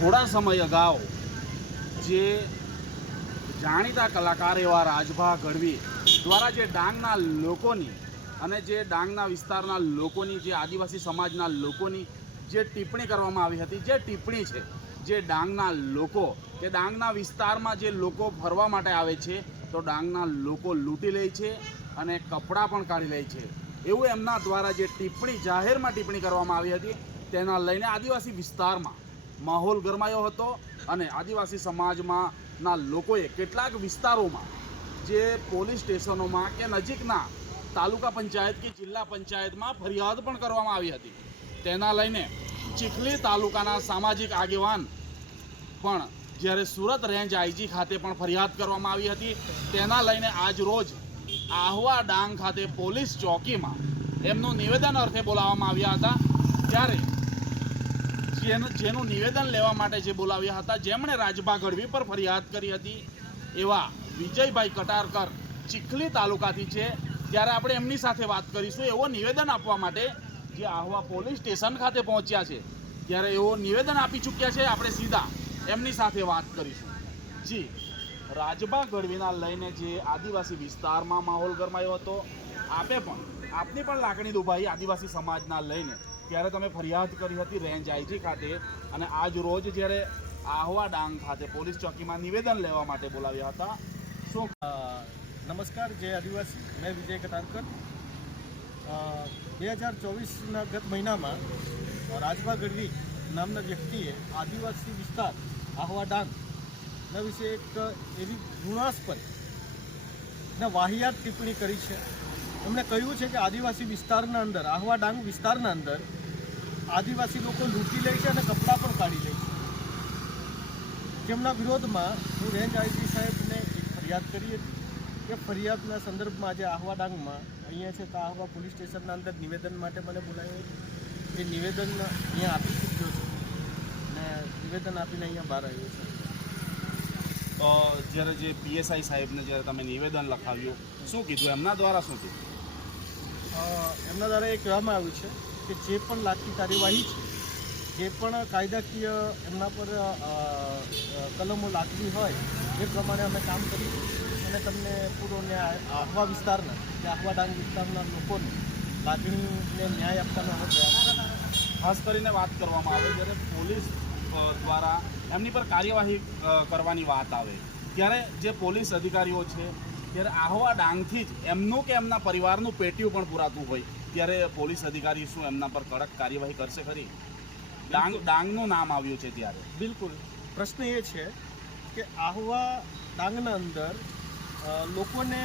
થોડા સમય અગાઉ જે જાણીતા કલાકાર એવા રાજભા ગઢવી દ્વારા જે ડાંગના લોકોની અને જે ડાંગના વિસ્તારના લોકોની, જે આદિવાસી સમાજના લોકોની જે ટિપ્પણી કરવામાં આવી હતી, જે ટિપ્પણી છે જે ડાંગના લોકો, કે ડાંગના વિસ્તારમાં જે લોકો ફરવા માટે આવે છે, તો ડાંગના લોકો લૂંટી લે છે અને કપડાં પણ કાઢી લે છે. એવું એમના દ્વારા જે ટિપ્પણી, જાહેરમાં ટિપ્પણી કરવામાં આવી હતી, તેના લઈને આદિવાસી વિસ્તારમાં માહોલ ગરમાયો હતો અને આદિવાસી સમાજમાં ના લોકોએ કેટલાક વિસ્તારોમાં જે પોલીસ સ્ટેશનોમાં કે નજીકના તાલુકા પંચાયત કે જિલ્લા પંચાયતમાં ફરિયાદ પણ કરવામાં આવી હતી. તેના લઈને ચીખલી તાલુકાના સામાજિક આગેવાન પણ જ્યારે સુરત રેન્જ આઈજી ખાતે પણ ફરિયાદ કરવામાં આવી હતી, તેના લઈને આજ રોજ આહવા ડાંગ ખાતે પોલીસ ચોકીમાં એમનું નિવેદન અર્થે બોલાવવામાં આવ્યા હતા. ત્યારે જેનું નિવેદન લેવા માટે જે બોલાવ્યા હતા, જેમણે રાજભા ગઢવી પર ફરિયાદ કરી હતી, એવા વિજયભાઈ કટારકર ચીખલી તાલુકાથી છે. ત્યારે આપણે એમની સાથે વાત કરીશું. એવો નિવેદન આપવા માટે જે આહવા પોલીસ સ્ટેશન ખાતે પહોંચ્યા છે. ત્યારે એવો નિવેદન આપી ચૂક્યા છે. આપણે સીધા એમની સાથે વાત કરીશું. જી, રાજભા ગઢવીના લઈને જે આદિવાસી વિસ્તારમાં માહોલ ગરમાયો હતો, આપે પણ, આપની પણ લાગણી દુભાઈ આદિવાસી સમાજના લઈને. ત્યારે તમે ફરિયાદ કરી હતી રેન્જ આઈજી ખાતે અને આજ રોજ જ્યારે આહવા ડાંગ ખાતે પોલીસ ચોકીમાં નિવેદન લેવા માટે બોલાવ્યા હતા. શું નમસ્કાર, જય આદિવાસી. મેં વિજય કટારકર. બે હજાર ચોવીસના ગત મહિનામાં રાજભા ગઢવી નામના વ્યક્તિએ આદિવાસી વિસ્તાર, આહવા ડાંગના વિશે એક એવી ઘૃણાસ્પદ ને વાહિયાત ટિપ્પણી કરી છે. એમણે કહ્યું છે કે આદિવાસી વિસ્તારના અંદર, આહવા ડાંગ વિસ્તારના અંદર આદિવાસી લોકો લૂંટી લે છે અને કપડાં પણ કાઢી લે છે. જેમના વિરોધમાં હું રેન્જ આઈજી સાહેબને એક ફરિયાદ કરી હતી. એ ફરિયાદના સંદર્ભમાં આજે આહવા ડાંગમાં અહીંયા છે તો આહવા પોલીસ સ્ટેશનના અંદર નિવેદન માટે મને બોલાવ્યો હતો એ નિવેદન અહીંયા આપી ચૂક્યો છે. ને નિવેદન આપીને અહીંયા બહાર આવ્યો છે. જ્યારે જે પીએસઆઈ સાહેબને જ્યારે તમે નિવેદન લખાવ્યું શું કીધું? એમના દ્વારા શું કીધું? એમના દ્વારા એ કહેવામાં આવ્યું છે કે જે પણ લાગતી કાર્યવાહી છે, જે પણ કાયદાકીય એમના પર કલમો લાગતી હોય, એ પ્રમાણે અમે કામ કરીશું અને તમને પૂરો ન્યાય, આહવા વિસ્તારના, કે આહવા ડાંગ વિસ્તારના લોકોને લાગણીને ન્યાય આપવાનો અમે ખાસ કરીને વાત કરવામાં આવે, જ્યારે પોલીસ દ્વારા એમની પર કાર્યવાહી કરવાની વાત આવે, ત્યારે જે પોલીસ અધિકારીઓ છે, ત્યારે આહવા ડાંગથી જ એમનું કે એમના પરિવારનું પેટીયું પણ પુરાતું હોય. ત્યારે પોલીસ અધિકારી શું એમના પર કડક કાર્યવાહી કરશે ખરી? ડાંગ ડાંગનું નામ આવ્યું છે ત્યારે. બિલકુલ. પ્રશ્ન એ છે કે આહવા ડાંગના અંદર લોકોને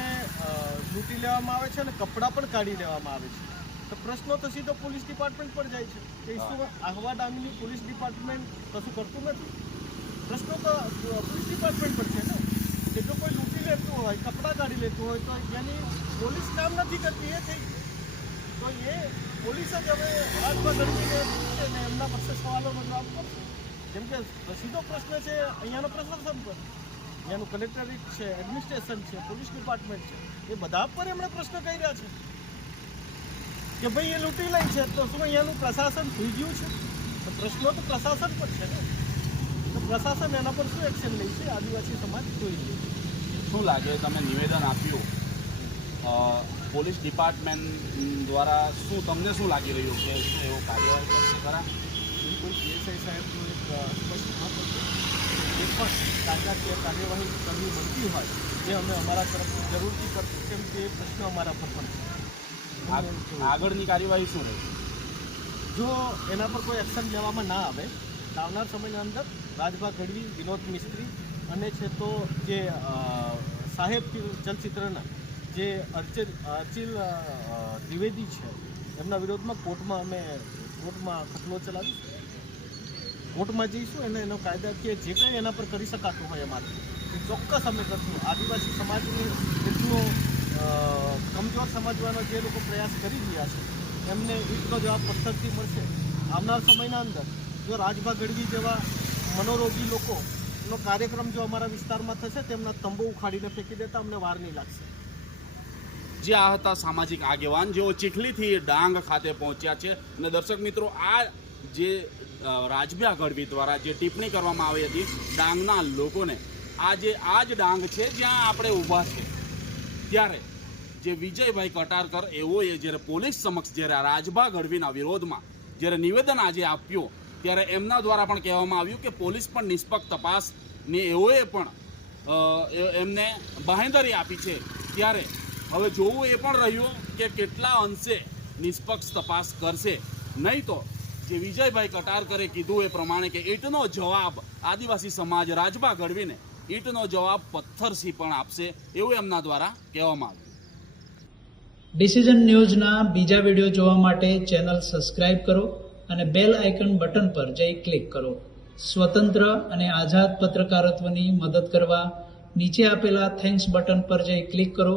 લૂંટી લેવામાં આવે છે અને કપડાં પણ કાઢી લેવામાં આવે છે. તો પ્રશ્નો તો સીધો પોલીસ ડિપાર્ટમેન્ટ પર જાય છે. કે શું આહવા ડાંગની પોલીસ ડિપાર્ટમેન્ટ કશું કરતું નથી? પ્રશ્નો તો પોલીસ ડિપાર્ટમેન્ટ પર છે ને. કે જો કોઈ લૂંટી લેતું હોય કપડાં કાઢી લેતું હોય તો એની પોલીસ કામ નથી કરતી એ થઈ તો એ પોલીસ જ હવે હાથમાં ગણવીને છે ને એમના પાસે સવાલોનો જવાબ કરશે જેમ કે સીધો પ્રશ્ન છે, અહીંયાનો પ્રશાસન પર અહીંયાનું કલેક્ટરેટ છે એડમિનિસ્ટ્રેશન છે, પોલીસ ડિપાર્ટમેન્ટ છે, એ બધા પર એમણે પ્રશ્ન કર્યા છે. કે ભાઈ એ લૂંટી લઈ છે, તો શું અહીંયાનું પ્રશાસન થઈ ગયું છે? તો પ્રશ્નો તો પ્રશાસન પર છે ને. તો પ્રશાસન એના પર શું એક્શન લે છે? આદિવાસી સમાજ જોઈ લે શું લાગે? તમે નિવેદન આપ્યું. પોલીસ ડિપાર્ટમેન્ટ દ્વારા શું તમને શું લાગી રહ્યું છે? શું એવો કાર્યવાહી કરશે ખરા? બિલકુલ પીએસઆઈ સાહેબનું એક સ્પષ્ટ મત જે પણ કાયદાકીય કાર્યવાહી કરવી બનતી હોય એ અમે અમારા તરફથી જરૂરથી કરશું કેમ કે એ પ્રશ્ન અમારા પર પણ આગળની કાર્યવાહી શું રહેશે? જો એના પર કોઈ એક્શન લેવામાં ના આવે તો આવનાર સમયની અંદર રાજભા ગઢવી વિનોદ મિસ્ત્રી અને છે તો જે સાહેબ ચિલ- ચલચિત્રના જે અર્ચિલ અર્ચિલ દ્વિવેદી છે, એમના વિરોધમાં કોર્ટમાં અમે, કોર્ટમાં ખટલો ચલાવીશું. કોર્ટમાં જઈશું અને એનો કાયદાકીય જે કંઈ એના પર કરી શકાતું હોય અમારે ચોક્કસ અમે કરશું. આદિવાસી સમાજને એટલો કમજોર સમજવાનો જે લોકો પ્રયાસ કરી રહ્યા છે, એમને એટલો જવાબ પથ્થરથી મળશે. આવનાર સમયના અંદર, જો રાજભા ગઢવી જેવા મનોરોગી લોકોનો કાર્યક્રમ જો અમારા વિસ્તારમાં થશે, તેમના તંબુ ઉખાડીને ફેંકી દેતા અમને વાર નહીં લાગશે. જે આ હતા સામાજિક આગેવાન જેઓ ચીખલીથી ડાંગ ખાતે પહોંચ્યા છે. અને દર્શક મિત્રો, આ જે રાજભા ગઢવી દ્વારા જે ટિપ્પણી કરવામાં આવી હતી ડાંગના લોકોને આજે આ જ ડાંગ છે જ્યાં આપણે ઊભા છે. ત્યારે જે વિજયભાઈ કટારકર એઓએ જ્યારે પોલીસ સમક્ષ જ્યારે રાજભા ગઢવીના વિરોધમાં જ્યારે નિવેદન આજે આપ્યું, ત્યારે એમના દ્વારા પણ કહેવામાં આવ્યું કે પોલીસ પણ નિષ્પક્ષ તપાસની એઓએ પણ એમને બાહેંધરી આપી છે. ત્યારે હવે જોવું એ પણ રહ્યું કે કેટલા અંશે નિષ્પક્ષ તપાસ કરશે. નહીં તો જે વિજયભાઈ કટારકરે કીધું એ પ્રમાણે કે ઈંટનો જવાબ આદિવાસી સમાજ રાજભા ગઢવીને ઈંટનો જવાબ પથ્થરથી પણ આપશે એવું એમના દ્વારા કહેવામાં આવ્યું. ડિસિઝન ન્યૂઝના બીજા વીડિયો જોવા માટે ચેનલ સબસ્ક્રાઇબ કરો અને બેલ આઇકન બટન પર જઈ ક્લિક કરો. સ્વતંત્ર અને આઝાદ પત્રકારત્વની મદદ કરવા નીચે આપેલા થેન્ક્સ બટન પર જઈ ક્લિક કરો.